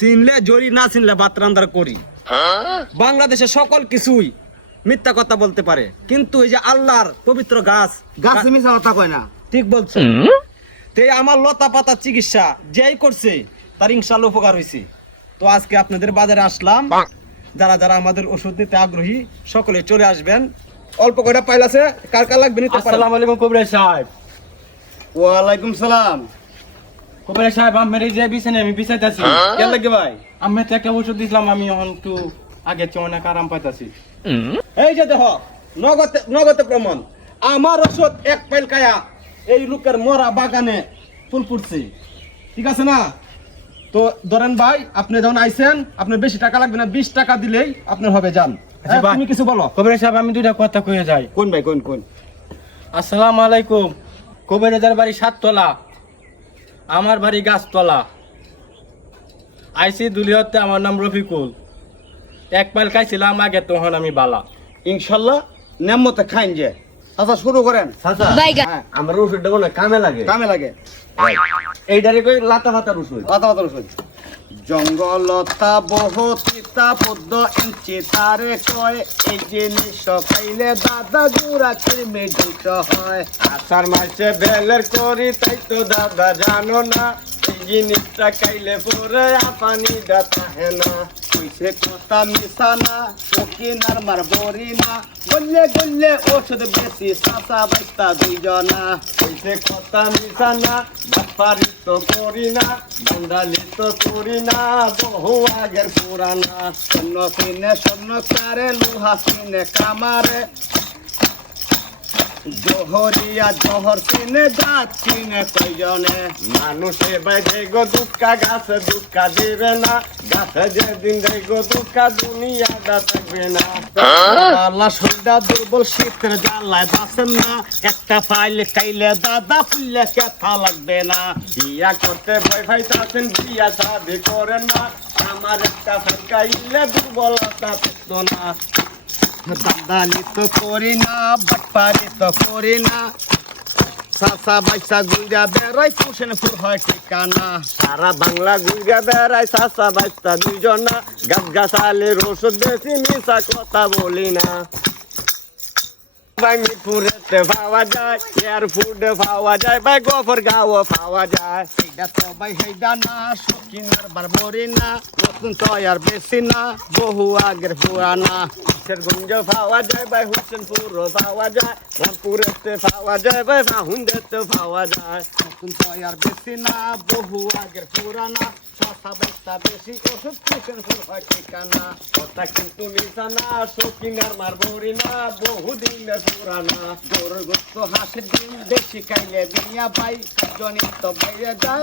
চিনলে জরি না চিনলে ভাত রান্দার করি। বাংলাদেশে সকল কিছুই মিথ্যা কথা বলতে পারে। কিন্তু এই যে আল্লাহর পবিত্র গাছ গাছ মিশা কথা কয় না। ঠিক বলছো। তো আমার লতা পাতা চিকিৎসা যেই করছে তার ইনশাল্লাহ উপকার হয়েছে তো আজকে আপনাদের বাজারে আসলাম। যারা যারা আমাদের ওষুধ নিতে আগ্রহী সকলে চলে আসবেন। অল্প কয়টা পাইল আছে কার কার লাগবে নিতে আসসালামু আলাইকুম কবির সাহেব। ওয়ালাইকুম সালাম। কবির সাহেব আমার এই যে বিছানে আমি বিছাইতাছি। কেন লাগে ভাই? আমি তো একটা ওষুধ দিছিলাম আমি এখন একটু আগে চেয়ে অনেক আরাম পাইতাছি। এই যে দেখো নগদে নগদে প্রমাণ। আমার ওষুধ এক পাইল কায়া এই লোকের মরা বাগানে ফুল ফুটছে। ঠিক আছে না? তো ধরেন ভাই আপনি যখন আইছেন আপনার বেশি টাকা লাগবে না বিশ টাকা দিলেই আপনার হবে যান। হ্যাঁ, তুমি কিছু বলো। কবির সাহেব আমি দুইটা কথা কয়ে যাই। কোন ভাই কোন কোন? আসসালাম আলাইকুম। কবিরাজার বাড়ি সাততলা। আমার বাড়ি গাছতলা। আইসি দুলিয়তে আমার নাম রফিকুল। এক পাল খাইছিলাম আগে তখন আমি বালা। ইনশাল্লাহ নেমতে খাইন যে। আচ্ছা শুরু করেন। হ্যাঁ আমার ওষুধটা কামে লাগে। কামে লাগে। এইটারে কই লাতা ফাতার ওষুধ লাতা ফাতা শুন জঙ্গলতা বহুতিতা পদ্ম ইঞ্চি তারে কয়, এই জিনিস খাইলে দাদা গুড়া কিরমে হয় আষাঢ় মাসে বেলের করি, তাই তো দাদা জানো না। জিনিসটা খাইলে পরে পানি দাতা না কইছে কথা মিশানা সকিনার মার বরি না। গল্লে গল্লে ওষুধ বেশি সাসা বাইস্তা দুইজনা। কইছে কথা মিশা না বাপারি তো করি না, বান্দালি তো করি না, বহু আগের পুরানা। শূন্য সিনে শূন্য কারে, লোহা সিনে কামারে। জহরিয়া জহর সিনে গাছ সিনে কয়জনে? মানুষে বাইরে গো দুঃখা গাছে দুঃখা দিবে না। গাছে যেদিন গো দুঃখা দুনিয়াটা থাকবে না। আল্লাহ দুর্বল শীতের জ্বালায় না। একটা ফাইলে খাইলে দাদা ফুললে কেথা লাগবে না। বিয়া করতে ভয় পাইতাছেন, বিয়া শাদি করেন না। আমার একটা ফাঁকাইলে দুর্বলতা থাকতো না। দাদালি তো করি না বাটপারি তো করি না। সাসা বাইসা গুইরা বেড়াই ফুল হয় ঠিকানা। সারা বাংলা গুলগা বেড়ায়, সাসা বাচ্চা দুইজনা। গাছ গাছালের ওষুধ বেশি মিশা কথা বলি না। ভাই মিঠুরেতে পাওয়া যায় এয়ারফুডে পাওয়া যায় ভাই গফর গাও পাওয়া যায়। এইটা তো ভাই হেইডা না সকিনার বারবরি না, নতুন তো আর বেশি না, বহু আগের পুরানা। শেরগঞ্জ পাওয়া যায় ভাই হুসেনপুর পাওয়া যায়, রামপুরেতে পাওয়া যায় ভাই বাহুন্দেতে পাওয়া যায়। নতুন আর বেশি না, বহু আগের পুরানা, সাসা বাইসা বেশি ওষুধ ফুল হয় ঠিকানা। কথা কিন্তু মিশা না শৌখিনার মারবরি না, বহুদিনের পুরানা। গরুর গোস্ত, হাঁসের ডিম বেশি খাইলে দুনিয়া পাই জনিত বাইরে যায়।